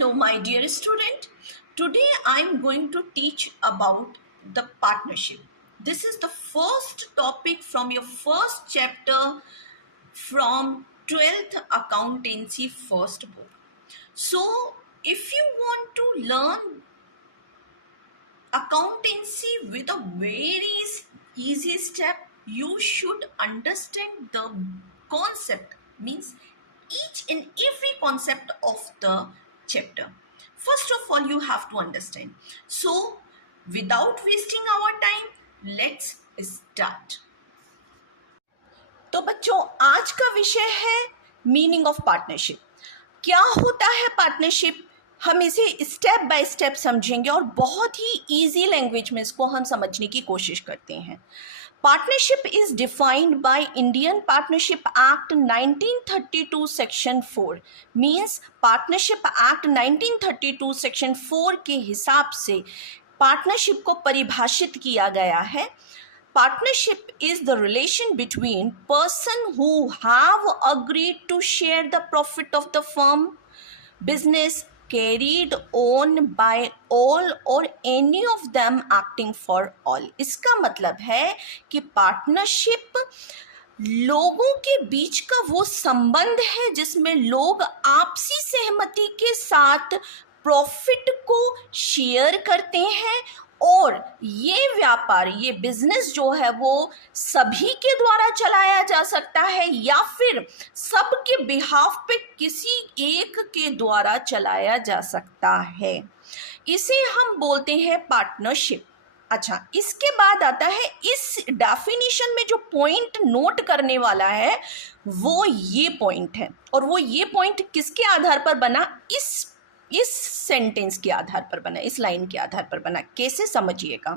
Hello, my dear student. Today I am going to teach about the partnership. This is the first topic from your first chapter from 12th accountancy first book. So, if you want to learn accountancy with a very easy step, you should understand the concept, means each and every concept of the chapter. First of all, you have to understand. So without wasting our time, let's start. तो बच्चों, आज का विषय है meaning of partnership. क्या होता है partnership? हम इसे स्टेप बाय स्टेप समझेंगे और बहुत ही इजी लैंग्वेज में इसको हम समझने की कोशिश करते हैं. Partnership is defined by Indian partnership act 1932 section 4. Means partnership act 1932 section 4 के हिसाब से पार्टनरशिप को परिभाषित किया गया है. Partnership is the relation between person who have agreed to share the profit of the firm business carried on by all or any of them acting for all. इसका मतलब है कि पार्टनरशिप लोगों के बीच का वो संबंध है जिसमें लोग आपसी सहमति के साथ प्रॉफिट को शेयर करते हैं और ये व्यापार, ये बिजनेस जो है वो सभी के द्वारा चलाया जा सकता है या फिर सबके बिहाफ पे किसी एक के द्वारा चलाया जा सकता है. इसे हम बोलते हैं पार्टनरशिप. अच्छा, इसके बाद आता है इस डेफिनेशन में जो पॉइंट नोट करने वाला है वो ये पॉइंट है. और वो ये पॉइंट किसके आधार पर बना? इस सेंटेंस के आधार पर बना, इस लाइन के आधार पर बना. कैसे? समझिएगा.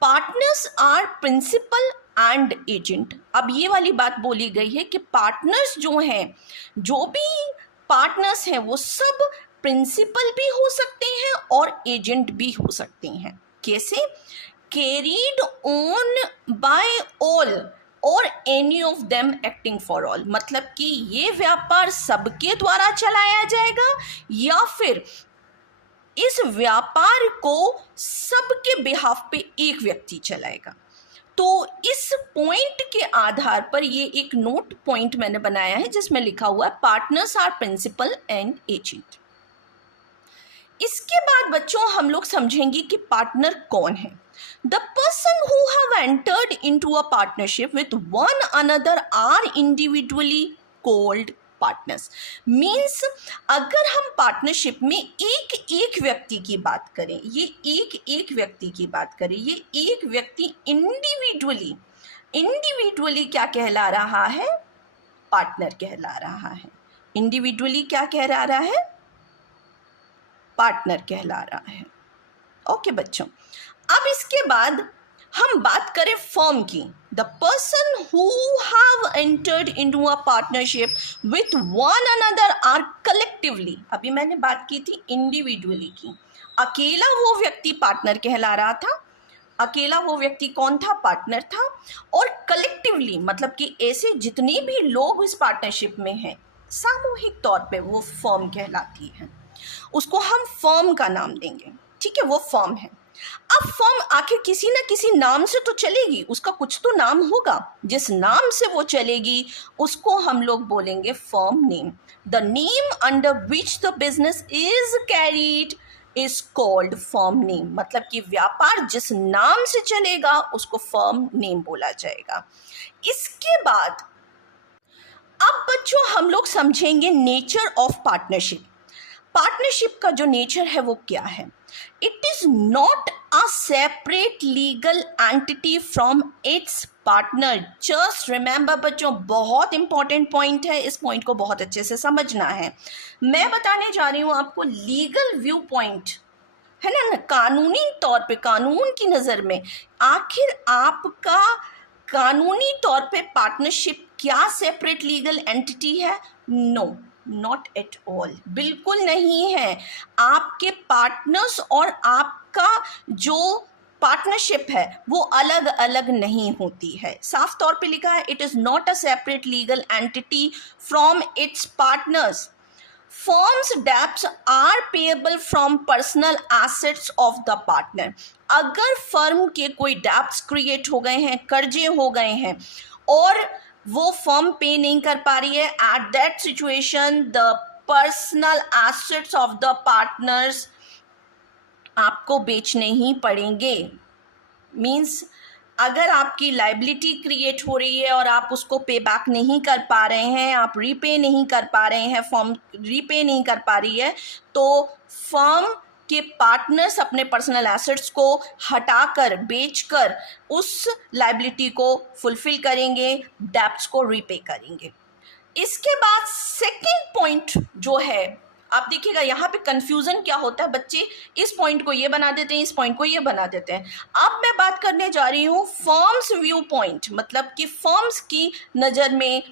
Partners are principal and agent. अब ये वाली बात बोली गई है कि पार्टनर्स जो हैं, जो भी पार्टनर्स हैं वो सब प्रिंसिपल भी हो सकते हैं और एजेंट भी हो सकते हैं. कैसे? कैरीड ऑन बाय ऑल और any of them acting for all. मतलब कि ये व्यापार सबके द्वारा चलाया जाएगा या फिर इस व्यापार को सबके बिहाफ पे एक व्यक्ति चलाएगा. तो इस पॉइंट के आधार पर ये एक नोट पॉइंट मैंने बनाया है जिसमें लिखा हुआ है partners are principal and agent. इसके बाद बच्चों हम लोग समझेंगे कि पार्टनर कौन है. The person who have entered into a partnership with one another are individually called partners. Means अगर हम पार्टनरशिप में एक व्यक्ति की बात करें, ये एक व्यक्ति की बात करें, ये एक व्यक्ति इंडिविजुअली क्या कहला रहा है? पार्टनर कहला रहा है. इंडिविजुअली क्या कह रहा है? पार्टनर कहला रहा है. ओके बच्चों, अब इसके बाद हम बात करें फर्म की. The person who have entered into a partnership with one another or collectively. अभी मैंने बात की थी इंडिविजुअली की. अकेला वो व्यक्ति पार्टनर कहला रहा था. अकेला वो व्यक्ति कौन था? पार्टनर था. और कलेक्टिवली मतलब कि ऐसे जितने भी लोग इस पार्टनरशिप में हैं, सामूहिक तौर पे वो फर्म कहलाती है. उसको हम फर्म का नाम देंगे. ठीक है, वो फर्म है. अब फर्म आखिर किसी न किसी नाम से तो चलेगी, उसका कुछ तो नाम होगा. जिस नाम से वो चलेगी उसको हम लोग बोलेंगे firm name. The name under which the business is carried is called firm name. मतलब कि व्यापार जिस नाम से चलेगा उसको फर्म नेम बोला जाएगा. इसके बाद अब बच्चों हम लोग समझेंगे नेचर ऑफ पार्टनरशिप. पार्टनरशिप का जो नेचर है वो क्या है? It is not a separate legal entity from it's partner. Just remember बच्चों, बहुत इंपॉर्टेंट पॉइंट है, इस पॉइंट को बहुत अच्छे से समझना है. मैं बताने जा रही हूं आपको लीगल व्यू पॉइंट, है ना, कानूनी तौर पे, कानून की नज़र में आखिर आपका कानूनी तौर पे पार्टनरशिप क्या सेपरेट लीगल एंटिटी है? नो, नॉट एट ऑल, बिल्कुल नहीं है. आपके पार्टनर्स और आपका जो पार्टनरशिप है वो अलग अलग नहीं होती है. साफ तौर पे लिखा है it is not a separate legal entity from its partners. Firms debts are payable from personal assets of the partner. अगर फर्म के कोई डेब्ट्स क्रिएट हो गए हैं, कर्जे हो गए हैं और वो फर्म पे नहीं कर पा रही है, at that situation the personal assets of the partners आपको बेचने ही पड़ेंगे। मीन्स अगर आपकी लाइबिलिटी क्रिएट हो रही है और आप उसको पे बैक नहीं कर पा रहे हैं, आप रीपे नहीं कर पा रहे हैं, फर्म रीपे नहीं कर पा रही है, तो फर्म के पार्टनर्स अपने पर्सनल एसेट्स को हटाकर, बेचकर उस लाइबिलिटी को फुलफिल करेंगे, डेब्ट्स को रीपे करेंगे। इसके बाद सेकेंड पॉइंट जो है, आप देखिएगा यहाँ पे कंफ्यूजन क्या होता है, बच्चे इस पॉइंट को ये बना देते हैं, इस पॉइंट को ये बना देते हैं। अब मैं बात करने जा रही हूँ फर्म्स व्यू पॉइंट, मतलब कि फर्म्स की नज़र में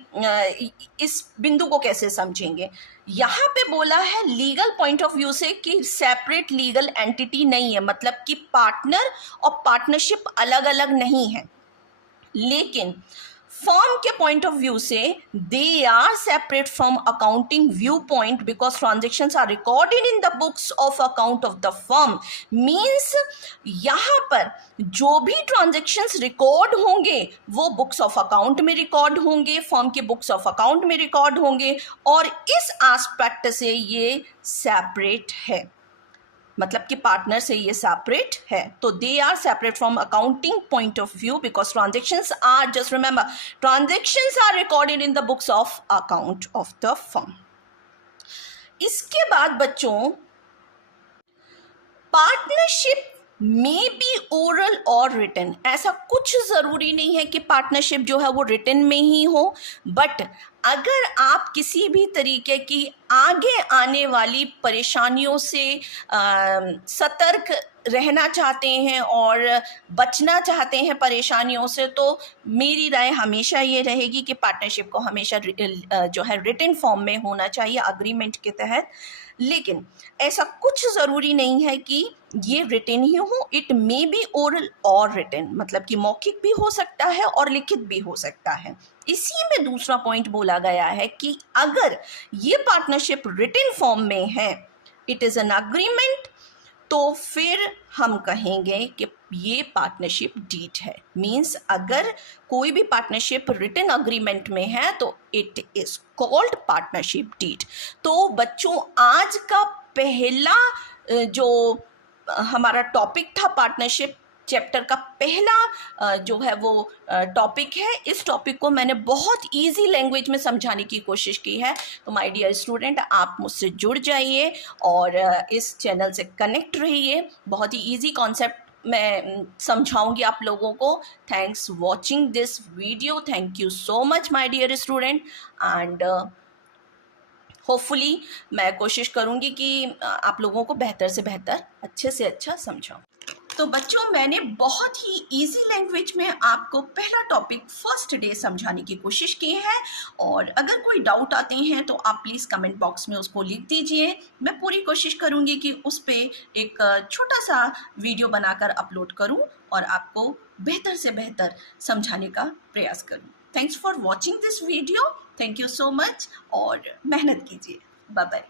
इस बिंदु को कैसे समझेंगे। यहाँ पे बोला है लीगल पॉइंट ऑफ व्यू से कि सेपरेट लीगल एंटिटी नहीं है, मतलब कि पार्टनर और पार्टनरशिप अलग अलग नहीं है, लेकिन फर्म के पॉइंट ऑफ व्यू से they are separate from accounting view point because transactions are recorded in the books of account of the firm. Means यहाँ पर जो भी ट्रांजेक्शंस रिकॉर्ड होंगे वो बुक्स ऑफ अकाउंट में रिकॉर्ड होंगे, फर्म के बुक्स ऑफ अकाउंट में रिकॉर्ड होंगे, और इस एस्पेक्ट से ये सेपरेट है, मतलब कि पार्टनर से ये सेपरेट है। तो they are separate from accounting point of view because transactions are, just remember, transactions are recorded in the books of account of the firm. इसके बाद बच्चों, पार्टनरशिप मे बी ओरल और रिटन। ऐसा कुछ ज़रूरी नहीं है कि पार्टनरशिप जो है वो रिटन में ही हो, बट अगर आप किसी भी तरीके की आगे आने वाली परेशानियों से सतर्क रहना चाहते हैं और बचना चाहते हैं परेशानियों से, तो मेरी राय हमेशा ये रहेगी कि पार्टनरशिप को हमेशा जो है रिटन फॉर्म में होना चाहिए, अग्रीमेंट के तहत। लेकिन ऐसा कुछ ज़रूरी नहीं है कि ये रिटन ही हो, इट मे बी ओरल और रिटन, मतलब कि मौखिक भी हो सकता है और लिखित भी हो सकता है। इसी में दूसरा पॉइंट बोला गया है कि अगर ये पार्टनरशिप रिटन फॉर्म में है, इट इज़ एन अग्रीमेंट, तो फिर हम कहेंगे कि ये पार्टनरशिप डीड है। मीन्स अगर कोई भी पार्टनरशिप रिटन अग्रीमेंट में है तो it is called partnership deed. तो बच्चों, आज का पहला जो हमारा टॉपिक था, पार्टनरशिप चैप्टर का पहला जो है वो टॉपिक है, इस टॉपिक को मैंने बहुत इजी लैंग्वेज में समझाने की कोशिश की है। तो माय डियर स्टूडेंट, आप मुझसे जुड़ जाइए और इस चैनल से कनेक्ट रहिए। बहुत ही इजी कॉन्सेप्ट मैं समझाऊंगी आप लोगों को। Thanks watching this video, thank you so much my dear student, and hopefully मैं कोशिश करूंगी कि आप लोगों को बेहतर से बेहतर, अच्छे से अच्छा समझाऊं। तो बच्चों, मैंने बहुत ही इजी लैंग्वेज में आपको पहला टॉपिक फर्स्ट डे समझाने की कोशिश की है, और अगर कोई डाउट आते हैं तो आप प्लीज़ कमेंट बॉक्स में उसको लिख दीजिए। मैं पूरी कोशिश करूँगी कि उस पर एक छोटा सा वीडियो बनाकर अपलोड करूँ और आपको बेहतर से बेहतर समझाने का प्रयास करूँ। Thanks for watching this video, thank you so much, और मेहनत कीजिए। Bye bye.